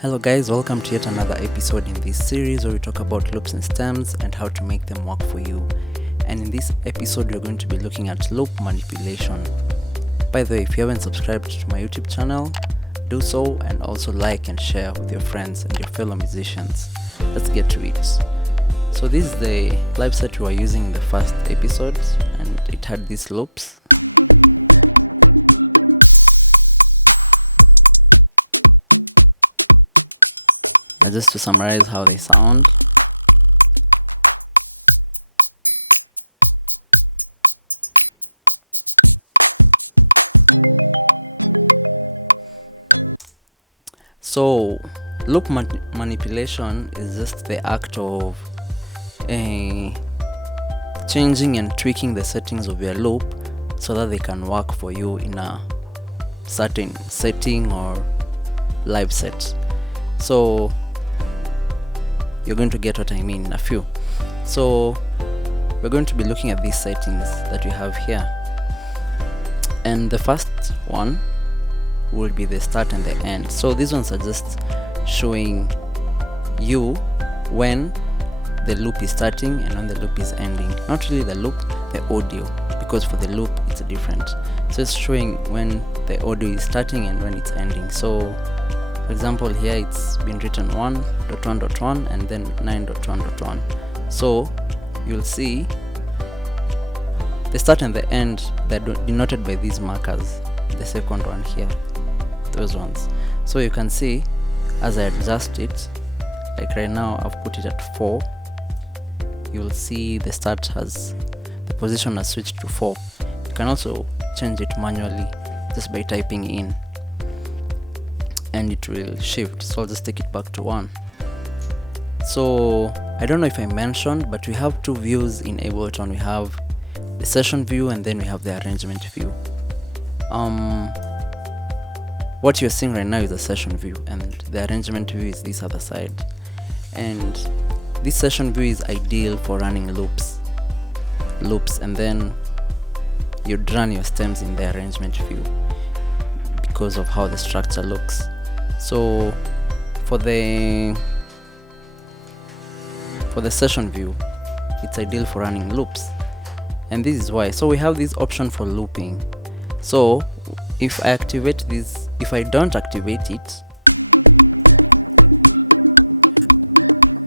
Hello guys, welcome to yet another episode in this series where we talk about loops and stems and how to make them work for you. And in this episode we're going to be looking at loop manipulation. By the way, if you haven't subscribed to my YouTube channel, do so, and also like and share with your friends and your fellow musicians. Let's get to it. So this is the live set we were using in the first episode, and it had these loops. And just to summarize how they sound. So loop manipulation is just the act of changing and tweaking the settings of your loop so that they can work for you in a certain setting or live set. So you're going to get what I mean in a few. So we're going to be looking at these settings that we have here, and the first one will be the start and the end. So these ones are just showing you when the loop is starting and when the loop is ending. Not really the loop, the audio, because for the loop it's different. So it's showing when the audio is starting and when it's ending. So for example, here it's been written 1.1.1 and then 9.1.1. So you'll see the start and the end, they're denoted by these markers. The second one here, those ones. So you can see as I adjust it, like right now I've put it at 4. You'll see the start has, the position has switched to 4. You can also change it manually just by typing in, and it will shift. So I'll just take it back to 1. So I don't know if I mentioned, but we have two views in Ableton. We have the session view and then we have the arrangement view. What you're seeing right now is the session view, and the arrangement view is this other side. And this session view is ideal for running loops, and then you'd run your stems in the arrangement view because of how the structure looks. So for the session view, it's ideal for running loops, and this is why. So we have this option for looping. So if I activate this, if I don't activate it,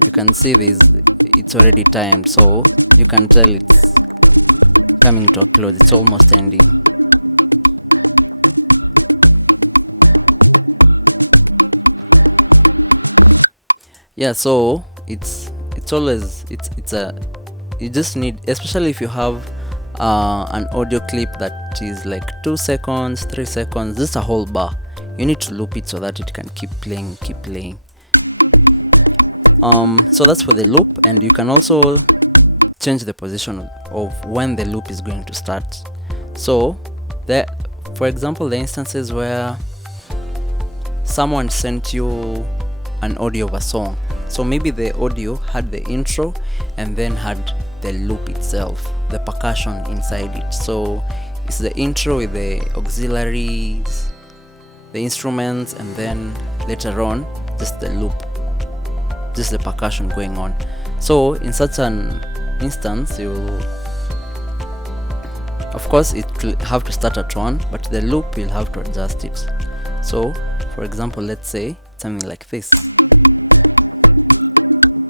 you can see this, it's already timed, so you can tell it's coming to a close, it's almost ending. Yeah, so it's always you just need, especially if you have an audio clip that is like 2 seconds, 3 seconds, just a whole bar, you need to loop it so that it can keep playing. So that's for the loop, and you can also change the position of when the loop is going to start. So for example, the instances where someone sent you an audio of a song, so maybe the audio had the intro and then had the loop itself, the percussion inside it. So it's the intro with the auxiliaries, the instruments, and then later on just the loop, just the percussion going on. So in such an instance, of course it will have to start at 1, but the loop will have to adjust it. So for example, let's say something like this.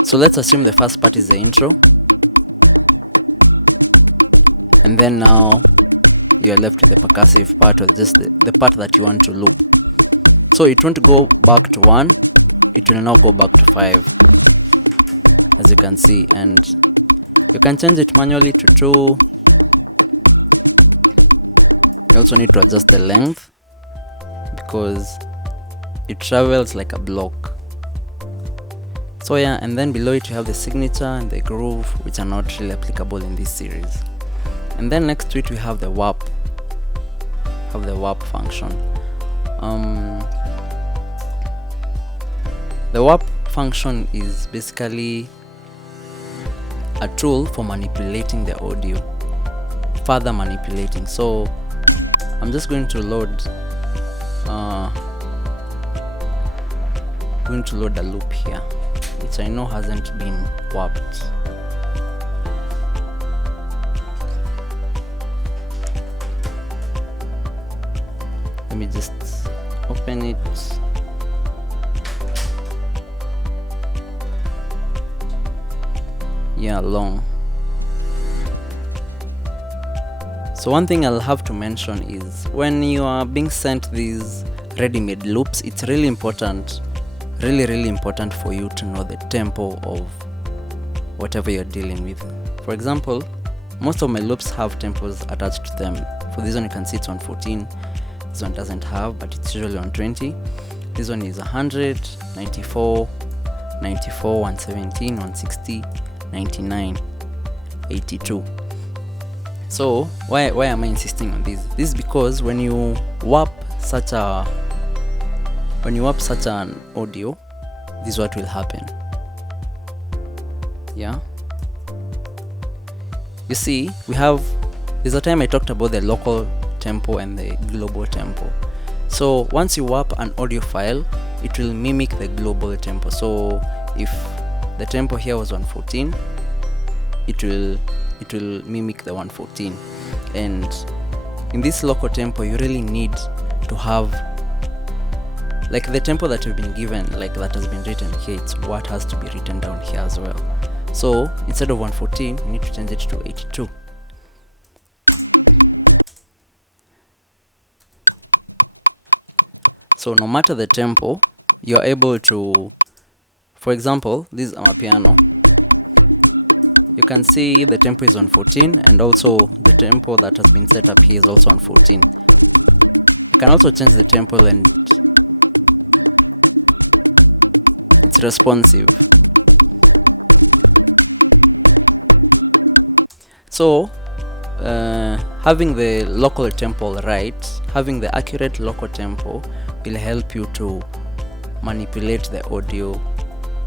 So let's assume the first part is the intro, and then now you're left with the percussive part, or just the part that you want to loop. So it won't go back to 1, it will now go back to 5, as you can see, and you can change it manually to 2. You also need to adjust the length because it travels like a block. So yeah, and then below it you have the signature and the groove, which are not really applicable in this series. And then next to it we have the warp, function. The warp function is basically a tool for manipulating the audio, further manipulating. So I'm just going to load going to load a loop here, which I know hasn't been warped. Let me just open it. Yeah, long. So one thing I'll have to mention is when you are being sent these ready-made loops, it's really important, really important for you to know the tempo of whatever you're dealing with. For example, most of my loops have tempos attached to them. For this one you can see it's 114. This one doesn't have, but it's usually 120. This one is 100, 94, 94, 117, 160, 99, 82. So why am I insisting on this? This is because when you warp such an audio, this is what will happen. Yeah, you see, there's a time I talked about the local tempo and the global tempo. So once you warp an audio file, it will mimic the global tempo. So if the tempo here was 114, it will mimic the 114. And in this local tempo, you really need to have like the tempo that you've been given, like that has been written here, it's what has to be written down here as well. So instead of 114, you need to change it to 82. So no matter the tempo, you're able to, for example, this is Amapiano. You can see the tempo is 114, and also the tempo that has been set up here is also 114. You can also change the tempo and it's responsive. So having the local tempo right, having the accurate local tempo will help you to manipulate the audio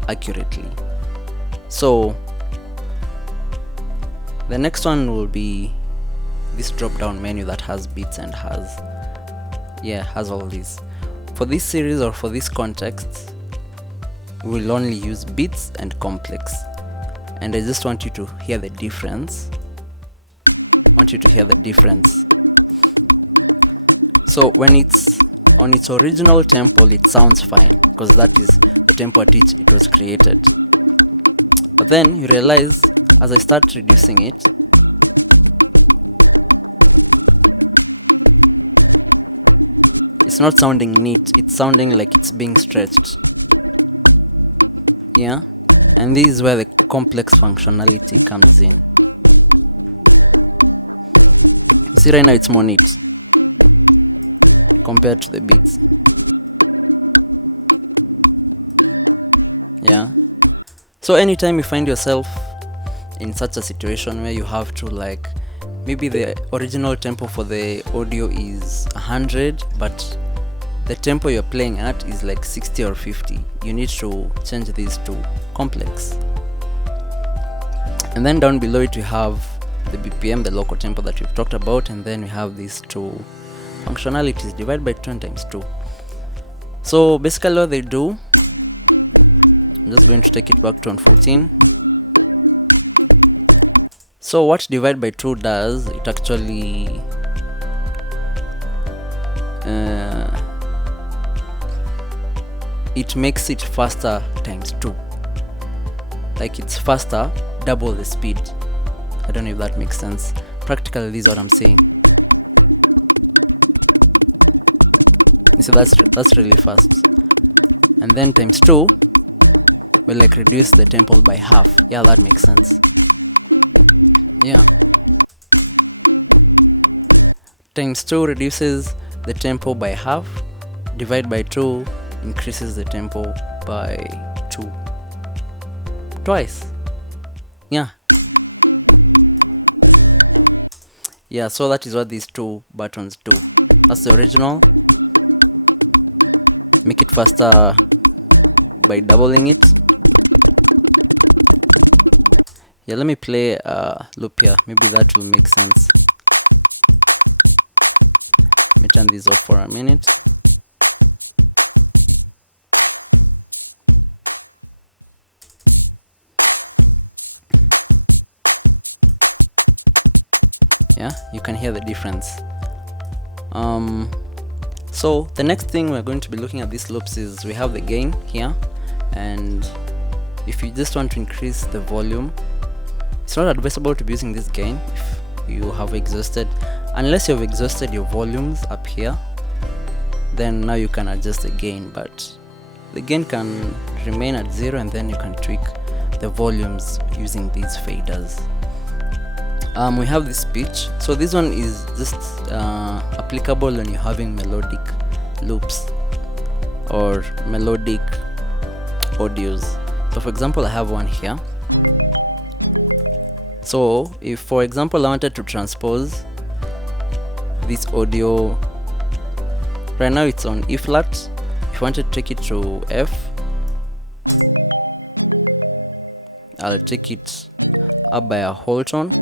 accurately. So the next one will be this drop down menu that has beats and has all these. For this series or for this context, we'll only use beats and complex, and I just want you to hear the difference. So when it's on its original tempo, it sounds fine because that is the tempo at which it was created. But then you realize as I start reducing it, it's not sounding neat, it's sounding like it's being stretched. Yeah, and this is where the complex functionality comes in. You see right now it's more neat compared to the beats. Yeah, so anytime you find yourself in such a situation where you have to, like, maybe the original tempo for the audio is 100 but the tempo you're playing at is like 60 or 50, you need to change these to complex. And then down below it we have the BPM, the local tempo that we've talked about, and then we have these two functionalities, divide by 2 and times 2. So basically what they do, I'm just going to take it back to 114. So what divide by 2 does, it actually it makes it faster times 2. Like it's faster, double the speed. I don't know if that makes sense. Practically this is what I'm saying. You see, that's really fast. And then times 2 will like reduce the tempo by half. Yeah, that makes sense. Yeah, times 2 reduces the tempo by half, divide by 2 increases the tempo by 2 twice. Yeah, so that is what these two buttons do. That's the original. Make it faster by doubling it. Yeah, let me play a loop here, maybe that will make sense. Let me turn this off for a minute. Yeah, you can hear the difference. So the next thing we're going to be looking at these loops is we have the gain here, and if you just want to increase the volume, it's not advisable to be using this gain if you have exhausted, unless you have exhausted your volumes up here, then now you can adjust the gain, but the gain can remain at 0, and then you can tweak the volumes using these faders. We have this pitch, so this one is just applicable when you're having melodic loops or melodic audios. So for example, I have one here. So if for example I wanted to transpose this audio, right now it's on E flat, if I wanted to take it to F, I'll take it up by a whole tone,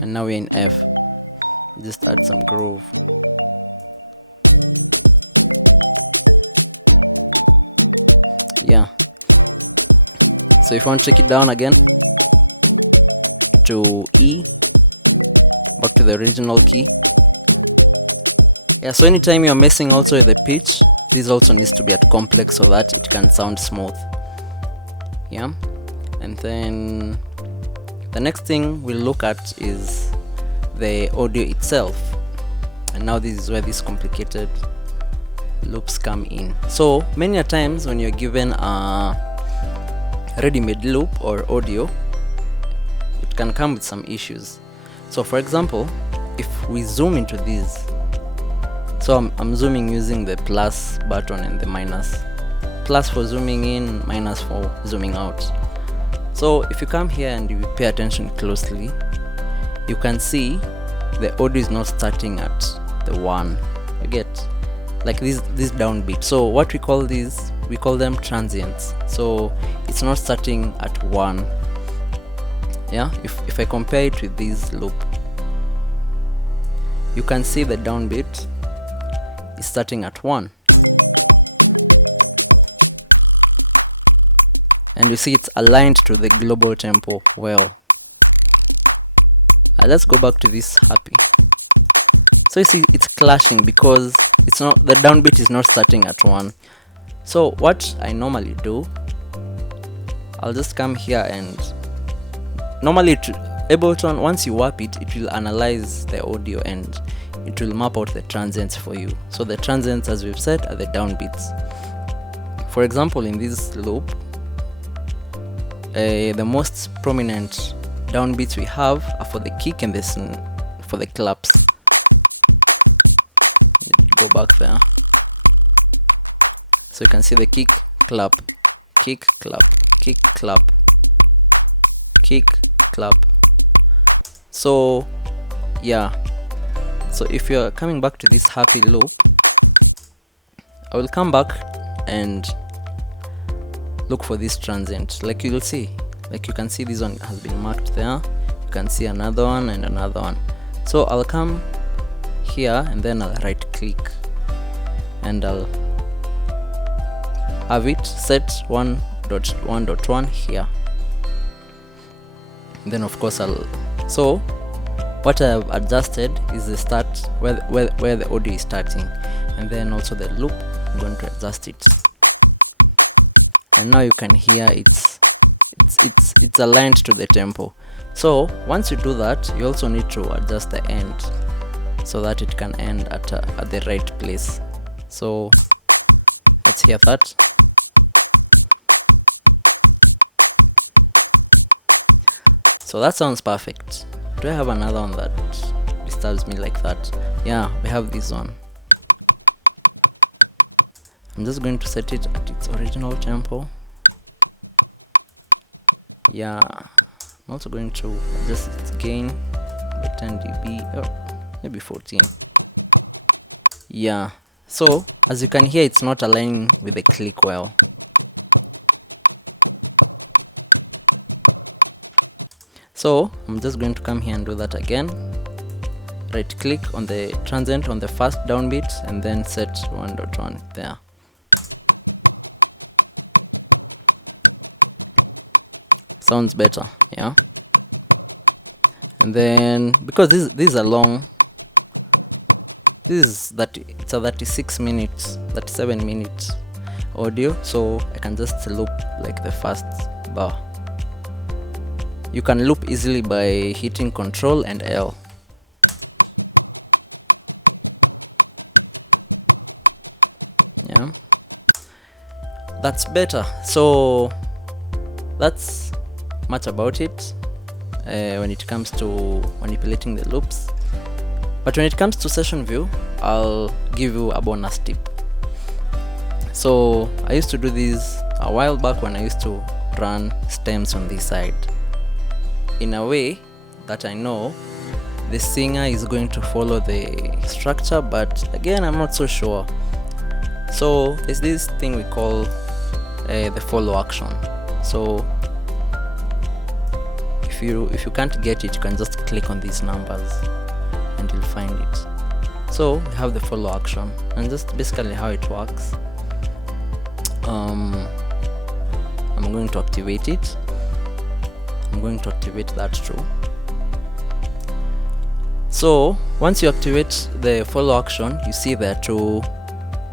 and now we're in F. Just add some groove. Yeah. So if I want to take it down again to E, back to the original key. Yeah, so anytime you're messing also with the pitch, this also needs to be at complex so that it can sound smooth. Yeah, and then the next thing we'll look at is the audio itself, and now this is where these complicated loops come in. So many a times when you're given a ready-made loop or audio, it can come with some issues. So for example, if we zoom into these, so I'm zooming using the plus button and the minus. Plus for zooming in, minus for zooming out. So if you come here and you pay attention closely, you can see the audio is not starting at the 1. You get like this downbeat. So what we call these, we call them transients. So it's not starting at 1. Yeah, if I compare it with this loop, you can see the downbeat is starting at 1. And you see it's aligned to the global tempo well. Let's go back to this happy. So you see it's clashing because it's not, the downbeat is not starting at 1. So what I normally do, I'll just come here, and normally Ableton, once you warp it, it will analyze the audio and it will map out the transients for you. So the transients, as we've said, are the downbeats. For example, in this loop, the most prominent downbeats we have are for the kick and for the claps. Go back there, so you can see the kick, clap, kick, clap, kick, clap, kick, clap. So yeah, so if you're coming back to this happy loop, I will come back and look for this transient. Like you'll see, like you can see this one has been marked there, you can see another one and another one. So I'll come here and then I'll right click and I'll have it set 1.1.1 here. And then of course so what I've adjusted is the start where the audio is starting, and then also the loop, I'm going to adjust it, and now you can hear it's aligned to the tempo. So once you do that, you also need to adjust the end so that it can end at the right place. So let's hear that. So that sounds perfect. Do I have another one that disturbs me like that? Yeah, we have this one. I'm just going to set it at its original tempo. Yeah, I'm also going to adjust its gain by 10 dB, or maybe 14. Yeah, so as you can hear, it's not aligning with the click well. So I'm just going to come here and do that again. Right click on the transient on the first downbeat and then set 1.1 there. Sounds better, yeah. And then because these are long, it's a 36 minutes 37 minutes audio, so I can just loop like the first bar. You can loop easily by hitting Ctrl and L. Yeah, that's better. So that's much about it when it comes to manipulating the loops. But when it comes to session view, I'll give you a bonus tip. So I used to do this a while back when I used to run stems on this side, in a way that I know the singer is going to follow the structure, but again I'm not so sure. So there's this thing we call the follow action. So if you can't get it, you can just click on these numbers and you'll find it. So we have the follow action, and just basically how it works. I'm going to activate it. I'm going to activate that too. So once you activate the follow action, you see there too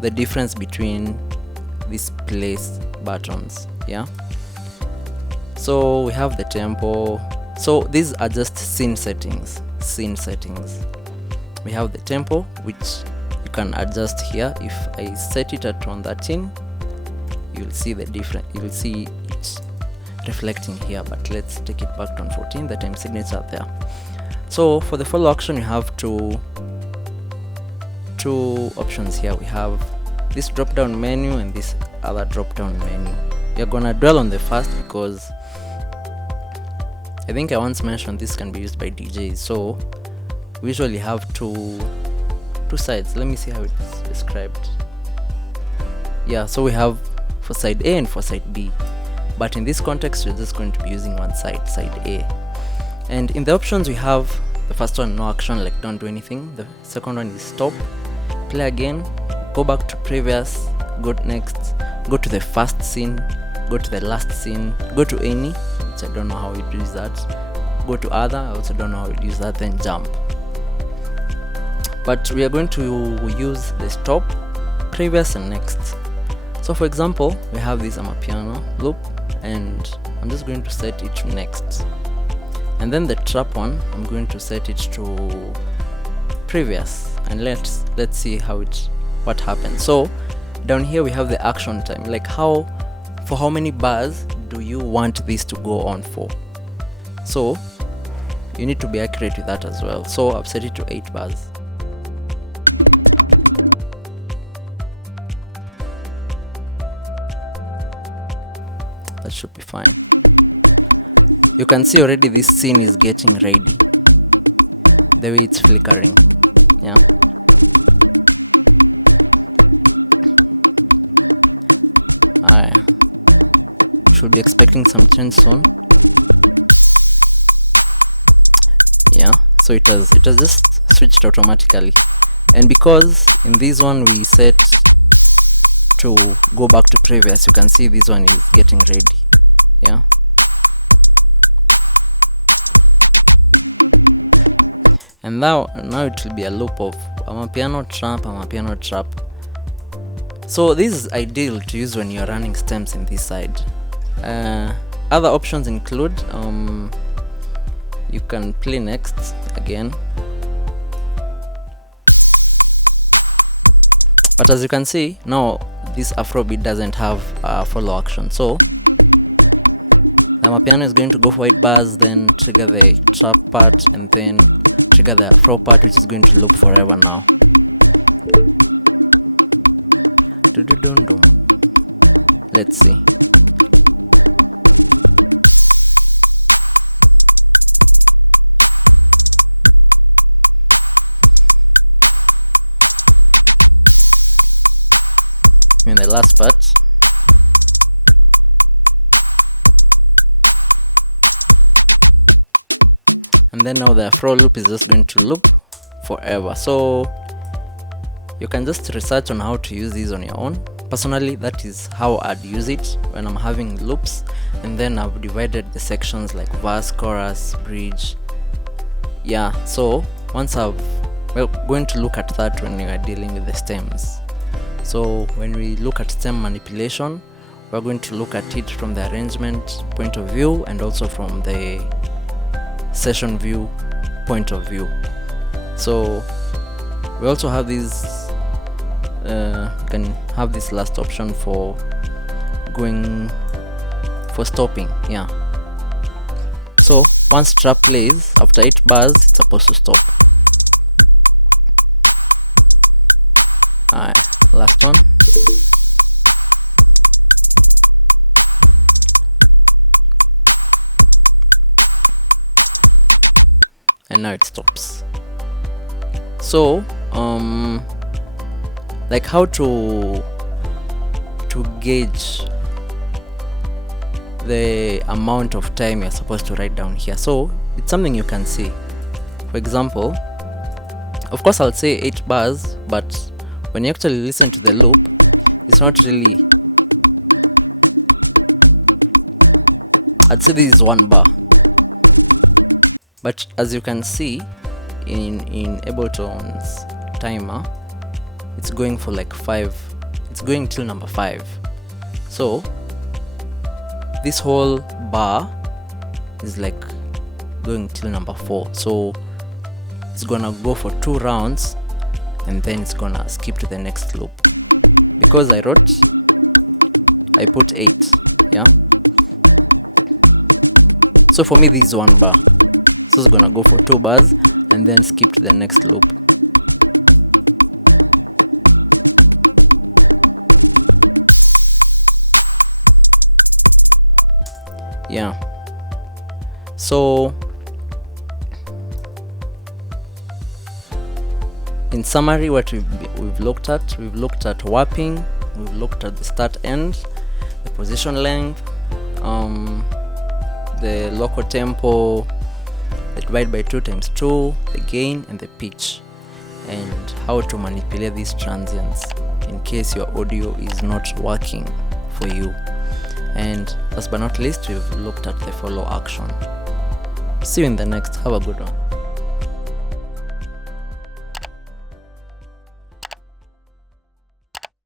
the difference between these place buttons. Yeah, so we have the tempo. So these are just scene settings. We have the tempo, which you can adjust here. If I set it at 113, you'll see the difference. You will see it reflecting here, but let's take it back to 114, the time signature there. So for the follow action, you have two options here. We have this drop down menu and this other drop down menu. We are gonna dwell on the first because I think I once mentioned this can be used by DJs. So we usually have two sides. Let me see how it's described. Yeah, so we have for side A and for side B, but in this context we're just going to be using one side A. And in the options we have the first one, no action, like don't do anything. The second one is stop, play again, go back to previous, go next, go to the first scene, go to the last scene, go to any, which I don't know how you use that, go to other, I also don't know how you use that, then jump. But we are going to use the stop, previous and next. So for example, we have this Amapiano loop, and I'm just going to set it to next. And then the trap one, I'm going to set it to previous, and let's see what happens. So down here we have the action time, like for how many bars do you want this to go on for. So you need to be accurate with that as well. So I've set it to 8 bars. That should be fine. You can see already this scene is getting ready, the way it's flickering. Yeah, I should be expecting some change soon. Yeah, so it has just switched automatically. And because in this one we set to go back to previous, you can see this one is getting ready. Yeah, and now it will be a loop of Amapiano trap. So this is ideal to use when you're running stems in this side. Other options include you can play next again, but as you can see now this Afrobeat doesn't have a follow action. So the Amapiano is going to go for 8 bars, then trigger the trap part, and then trigger the Afro part, which is going to loop forever now. Let's see. In the last part, and then now the Afro loop is just going to loop forever. So you can just research on how to use these on your own. Personally, that is how I'd use it when I'm having loops, and then I've divided the sections like verse, chorus, bridge, Yeah, so we're going to look at that when we are dealing with the stems. So when we look at stem manipulation, we're going to look at it from the arrangement point of view and also from the session view point of view. So we also have this can have this last option for stopping. Yeah, so once trap plays after 8 bars, it's supposed to stop. Alright, last one. And now it stops. So like how to gauge the amount of time you're supposed to write down here. So it's something you can see. For example, of course I'll say 8 bars, but when you actually listen to the loop, it's not really, I'd say this is 1 bar. But as you can see in Ableton's timer, it's going for like 5, it's going till number 5. So this whole bar is like going till number 4. So it's gonna go for 2 rounds and then it's gonna skip to the next loop. Because I put 8, yeah. So for me this is 1 bar. So it's gonna go for 2 bars and then skip to the next loop. Yeah, so in summary, what we've looked at warping, we've looked at the start end, the position length, the local tempo, the divide by 2 times 2, the gain and the pitch, and how to manipulate these transients in case your audio is not working for you. And last but not least, we've looked at the follow action. See you in the next. Have a good one.